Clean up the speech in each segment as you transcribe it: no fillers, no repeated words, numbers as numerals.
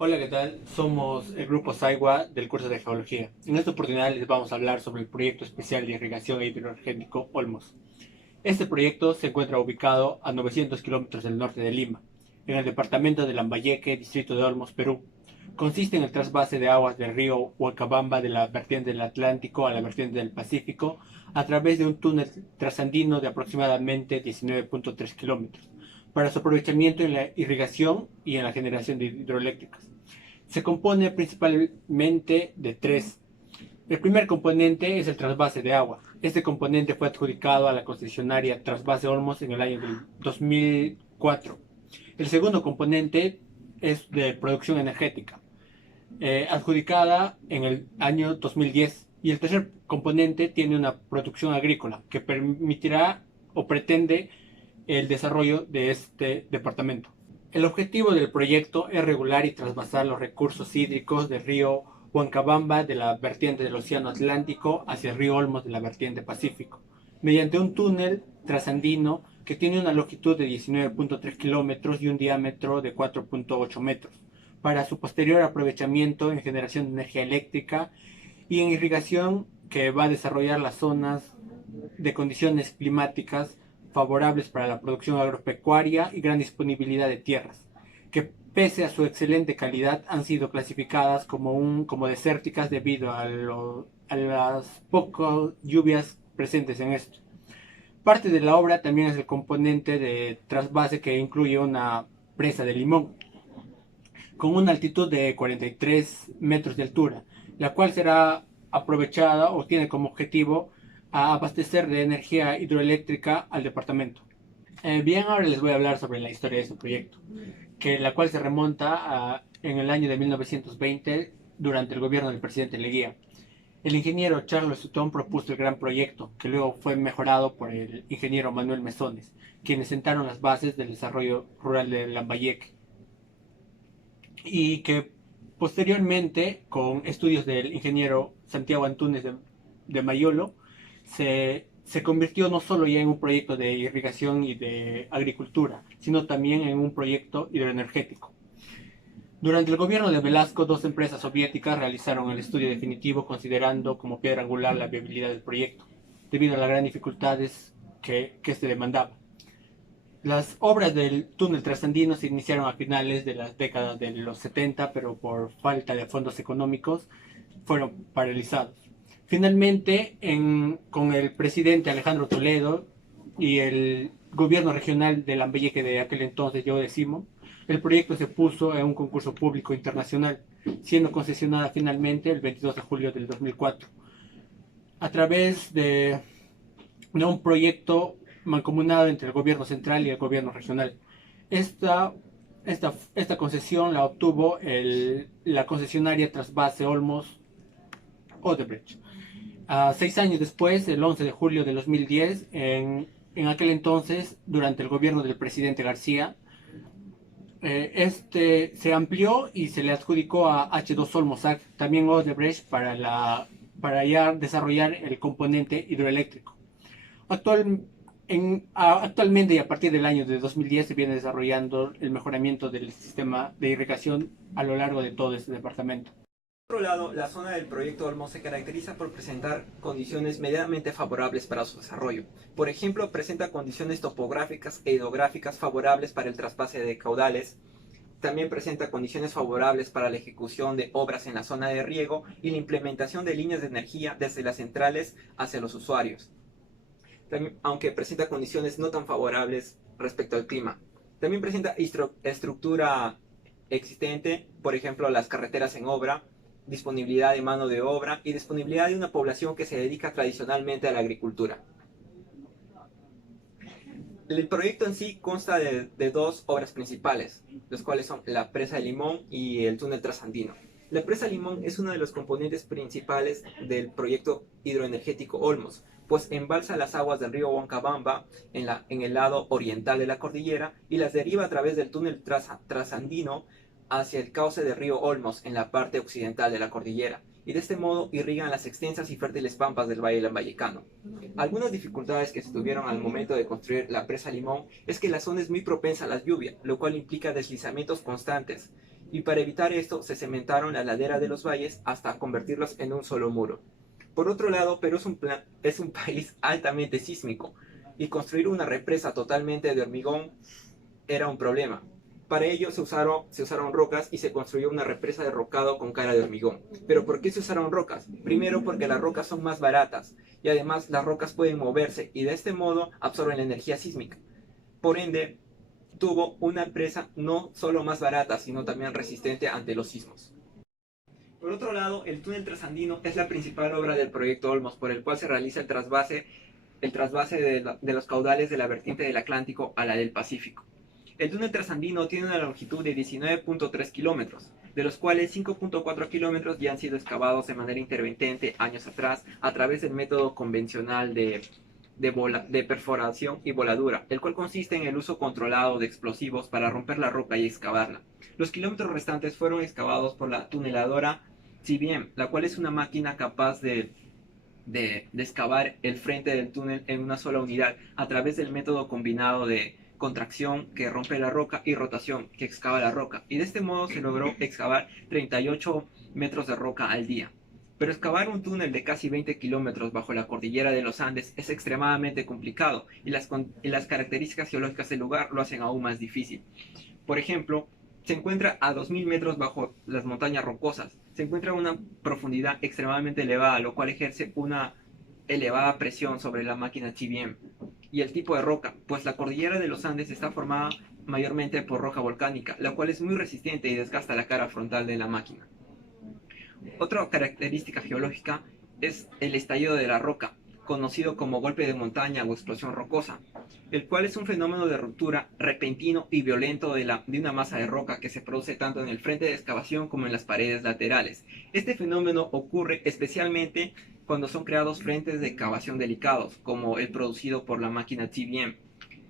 Hola, ¿qué tal? Somos el grupo SAIWA del curso de Geología. En esta oportunidad les vamos a hablar sobre el proyecto especial de irrigación e hidroenergético Olmos. Este proyecto se encuentra ubicado a 900 kilómetros del norte de Lima, en el departamento de Lambayeque, distrito de Olmos, Perú. Consiste en el trasvase de aguas del río Huancabamba de la vertiente del Atlántico a la vertiente del Pacífico a través de un túnel trasandino de aproximadamente 19.3 kilómetros para su aprovechamiento en la irrigación y en la generación de hidroeléctricas. Se compone principalmente de tres. El primer componente es el trasvase de agua. Este componente fue adjudicado a la concesionaria Trasvase Olmos en el año 2004. El segundo componente es de producción energética, adjudicada en el año 2010. Y el tercer componente tiene una producción agrícola que permitirá o pretende el desarrollo de este departamento. El objetivo del proyecto es regular y trasvasar los recursos hídricos del río Huancabamba de la vertiente del Océano Atlántico hacia el río Olmos de la vertiente Pacífico, mediante un túnel trasandino que tiene una longitud de 19.3 kilómetros y un diámetro de 4.8 metros, para su posterior aprovechamiento en generación de energía eléctrica y en irrigación que va a desarrollar las zonas de condiciones climáticas favorables para la producción agropecuaria y gran disponibilidad de tierras, que pese a su excelente calidad han sido clasificadas como desérticas debido a las pocas lluvias presentes en esto. Parte de la obra también es el componente de trasvase que incluye una presa de limón con una altitud de 43 metros de altura, la cual será aprovechada o tiene como objetivo a abastecer de energía hidroeléctrica al departamento. Bien, ahora les voy a hablar sobre la historia de este proyecto, la cual se remonta en el año de 1920 durante el gobierno del presidente Leguía. El ingeniero Charles Sutton propuso el gran proyecto, que luego fue mejorado por el ingeniero Manuel Mesones, quienes sentaron las bases del desarrollo rural de Lambayeque y que posteriormente, con estudios del ingeniero Santiago Antúnez de Mayolo, se convirtió no solo ya en un proyecto de irrigación y de agricultura, sino también en un proyecto hidroenergético. Durante el gobierno de Velasco, dos empresas soviéticas realizaron el estudio definitivo considerando como piedra angular la viabilidad del proyecto, debido a las grandes dificultades que este demandaba. Las obras del túnel trasandino se iniciaron a finales de las décadas de los 70, pero por falta de fondos económicos fueron paralizados. Finalmente, con el presidente Alejandro Toledo y el gobierno regional de Lambayeque de aquel entonces, yo decimo, el proyecto se puso en un concurso público internacional, siendo concesionada finalmente el 22 de julio del 2004, a través de un proyecto mancomunado entre el gobierno central y el gobierno regional. Esta, esta concesión la obtuvo la concesionaria Trasvase Olmos Odebrecht. 6 años después, el 11 de julio de 2010, en aquel entonces, durante el gobierno del presidente García, este se amplió y se le adjudicó a H2 Olmosac, también Odebrecht, para ya desarrollar el componente hidroeléctrico. Actual, Actualmente y a partir del año de 2010 se viene desarrollando el mejoramiento del sistema de irrigación a lo largo de todo este departamento. Por otro lado, la zona del proyecto Olmos se caracteriza por presentar condiciones medianamente favorables para su desarrollo. Por ejemplo, presenta condiciones topográficas e hidrográficas favorables para el trasvase de caudales. También presenta condiciones favorables para la ejecución de obras en la zona de riego y la implementación de líneas de energía desde las centrales hacia los usuarios. También, aunque presenta condiciones no tan favorables respecto al clima. También presenta estructura existente, por ejemplo, las carreteras en obra, disponibilidad de mano de obra y disponibilidad de una población que se dedica tradicionalmente a la agricultura. El proyecto en sí consta de dos obras principales, las cuales son la presa de Limón y el túnel trasandino. La presa Limón es uno de los componentes principales del proyecto hidroenergético Olmos, pues embalsa las aguas del río Huancabamba en el lado oriental de la cordillera y las deriva a través del túnel trasandino hacia el cauce del río Olmos en la parte occidental de la cordillera, y de este modo irrigan las extensas y fértiles pampas del Valle Lambayecano. Algunas dificultades que se tuvieron al momento de construir la presa Limón es que la zona es muy propensa a las lluvias, lo cual implica deslizamientos constantes y para evitar esto se cementaron la ladera de los valles hasta convertirlos en un solo muro. Por otro lado, Perú es un país altamente sísmico y construir una represa totalmente de hormigón era un problema. Para ello se usaron rocas y se construyó una represa de rocado con cara de hormigón. ¿Pero por qué se usaron rocas? Primero porque las rocas son más baratas y además las rocas pueden moverse y de este modo absorben la energía sísmica. Por ende, tuvo una presa no solo más barata, sino también resistente ante los sismos. Por otro lado, el túnel trasandino es la principal obra del proyecto Olmos, por el cual se realiza el trasvase de los caudales de la vertiente del Atlántico a la del Pacífico. El túnel trasandino tiene una longitud de 19.3 kilómetros, de los cuales 5.4 kilómetros ya han sido excavados de manera intermitente años atrás a través del método convencional de perforación y voladura, el cual consiste en el uso controlado de explosivos para romper la roca y excavarla. Los kilómetros restantes fueron excavados por la tuneladora CBM, la cual es una máquina capaz de excavar el frente del túnel en una sola unidad a través del método combinado de contracción que rompe la roca y rotación que excava la roca. Y de este modo se logró excavar 38 metros de roca al día. Pero excavar un túnel de casi 20 kilómetros bajo la cordillera de los Andes es extremadamente complicado y las características geológicas del lugar lo hacen aún más difícil. Por ejemplo, se encuentra a 2000 metros bajo las montañas rocosas. Se encuentra a una profundidad extremadamente elevada, lo cual ejerce una elevada presión sobre la máquina TBM. Y el tipo de roca, pues la cordillera de los Andes está formada mayormente por roca volcánica, la cual es muy resistente y desgasta la cara frontal de la máquina. Otra característica geológica es el estallido de la roca, conocido como golpe de montaña o explosión rocosa, el cual es un fenómeno de ruptura repentino y violento de una masa de roca que se produce tanto en el frente de excavación como en las paredes laterales. Este fenómeno ocurre especialmente cuando son creados frentes de excavación delicados, como el producido por la máquina TBM.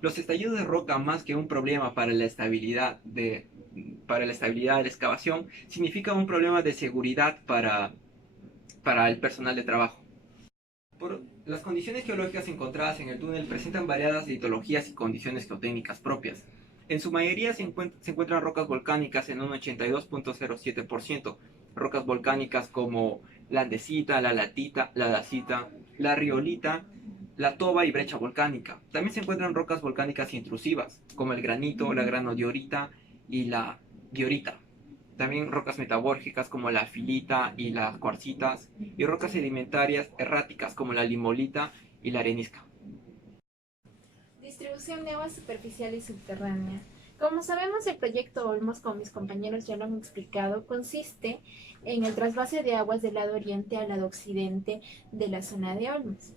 Los estallidos de roca, más que un problema para la estabilidad de la excavación, significa un problema de seguridad para el personal de trabajo. Las condiciones geológicas encontradas en el túnel presentan variadas litologías y condiciones geotécnicas propias. En su mayoría se encuentran rocas volcánicas en un 82.07%, rocas volcánicas como la andesita, la latita, la dacita, la riolita, la toba y brecha volcánica. También se encuentran rocas volcánicas intrusivas, como el granito, la granodiorita y la diorita. También rocas metamórficas como la filita y las cuarcitas, y rocas sedimentarias erráticas como la limolita y la arenisca. Distribución de agua superficial y subterránea. Como sabemos, el proyecto Olmos, como mis compañeros ya lo han explicado, consiste en el trasvase de aguas del lado oriente al lado occidente de la zona de Olmos.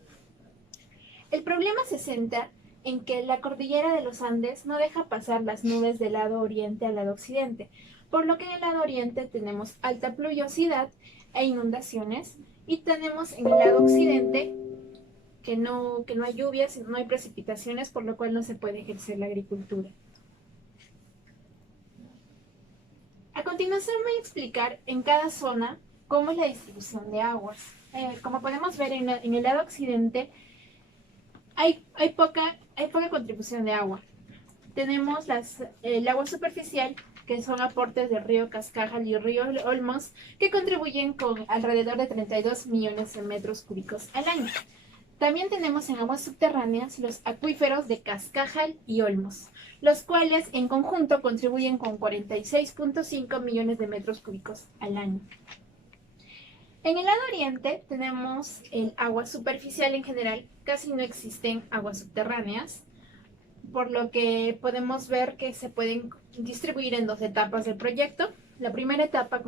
El problema se centra en que la cordillera de los Andes no deja pasar las nubes del lado oriente al lado occidente, por lo que en el lado oriente tenemos alta pluviosidad e inundaciones, y tenemos en el lado occidente que no hay lluvias, no hay precipitaciones, por lo cual no se puede ejercer la agricultura. A continuación voy a explicar en cada zona cómo es la distribución de aguas. Como podemos ver en el lado occidente hay poca contribución de agua. Tenemos el agua superficial, que son aportes del río Cascajal y río Olmos, que contribuyen con alrededor de 32 millones de metros cúbicos al año. También tenemos en aguas subterráneas los acuíferos de Cascajal y Olmos, los cuales en conjunto contribuyen con 46.5 millones de metros cúbicos al año. En el lado oriente tenemos el agua superficial en general, casi no existen aguas subterráneas, por lo que podemos ver que se pueden distribuir en dos etapas del proyecto. La primera etapa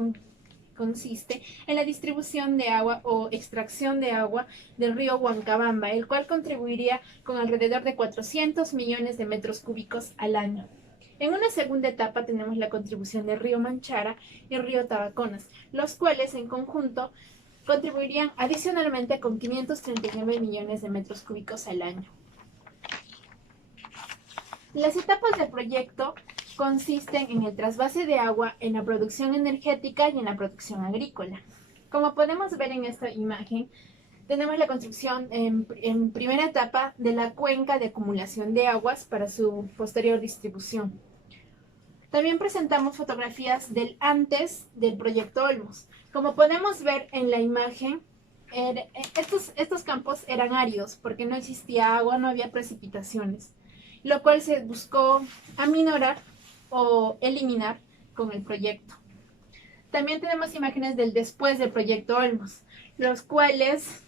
consiste en la distribución de agua o extracción de agua del río Huancabamba, el cual contribuiría con alrededor de 400 millones de metros cúbicos al año. En una segunda etapa tenemos la contribución del río Manchara y el río Tabaconas, los cuales en conjunto contribuirían adicionalmente con 539 millones de metros cúbicos al año. Las etapas del proyecto consisten en el trasvase de agua, en la producción energética y en la producción agrícola. Como podemos ver en esta imagen, tenemos la construcción en primera etapa de la cuenca de acumulación de aguas para su posterior distribución. También presentamos fotografías del antes del proyecto Olmos. Como podemos ver en la imagen, estos campos eran áridos porque no existía agua, no había precipitaciones, lo cual se buscó aminorar o eliminar con el proyecto. También tenemos imágenes del después del proyecto Olmos, los cuales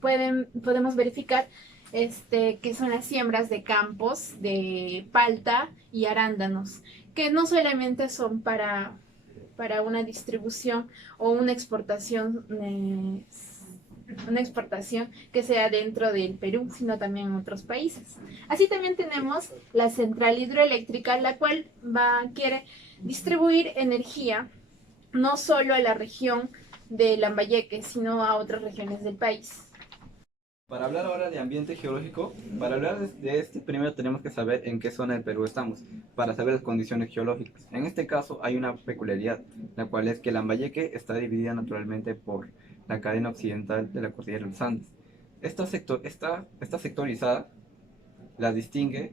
podemos verificar que son las siembras de campos de palta y arándanos, que no solamente son para una distribución o una exportación que sea dentro del Perú, sino también en otros países. Así también tenemos la central hidroeléctrica, la cual quiere distribuir energía no solo a la región de Lambayeque, sino a otras regiones del país. Para hablar ahora de ambiente geológico, para hablar de este, primero tenemos que saber en qué zona del Perú estamos, para saber las condiciones geológicas. En este caso hay una peculiaridad, la cual es que Lambayeque está dividida naturalmente por la cadena occidental de la cordillera de los Andes. Esta sectorizada la distingue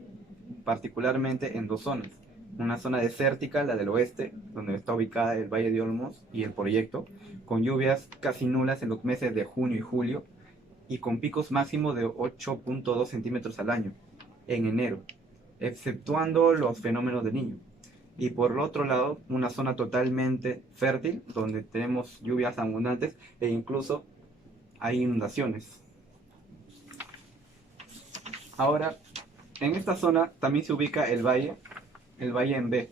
particularmente en dos zonas. Una zona desértica, la del oeste, donde está ubicada el Valle de Olmos y el proyecto, con lluvias casi nulas en los meses de junio y julio, y con picos máximos de 8.2 centímetros al año, en enero, exceptuando los fenómenos de Niño. Y por el otro lado, una zona totalmente fértil, donde tenemos lluvias abundantes e incluso hay inundaciones. Ahora, en esta zona también se ubica el valle en B,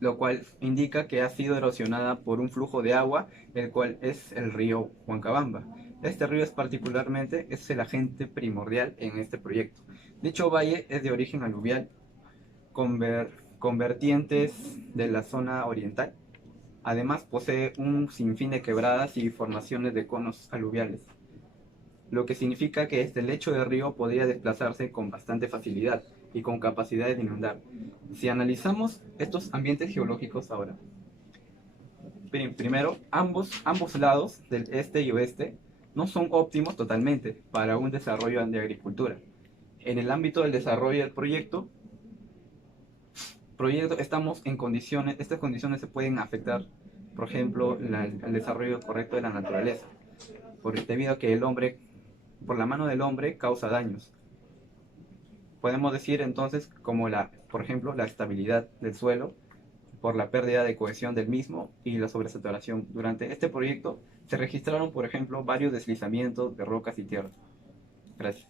lo cual indica que ha sido erosionada por un flujo de agua, el cual es el río Huancabamba. Este río es el agente primordial en este proyecto. Dicho valle es de origen aluvial, con vertientes de la zona oriental. Además posee un sinfín de quebradas y formaciones de conos aluviales, lo que significa que este lecho de río podría desplazarse con bastante facilidad y con capacidad de inundar. Si analizamos estos ambientes geológicos ahora, primero, ambos lados del este y oeste no son óptimos totalmente para un desarrollo de agricultura. En el ámbito del desarrollo del proyecto estamos en estas condiciones se pueden afectar, por ejemplo, el desarrollo correcto de la naturaleza, debido a que el hombre, por la mano del hombre, causa daños. Podemos decir entonces como por ejemplo, la estabilidad del suelo, por la pérdida de cohesión del mismo y la sobresaturación. Durante este proyecto se registraron, por ejemplo, varios deslizamientos de rocas y tierra. Gracias.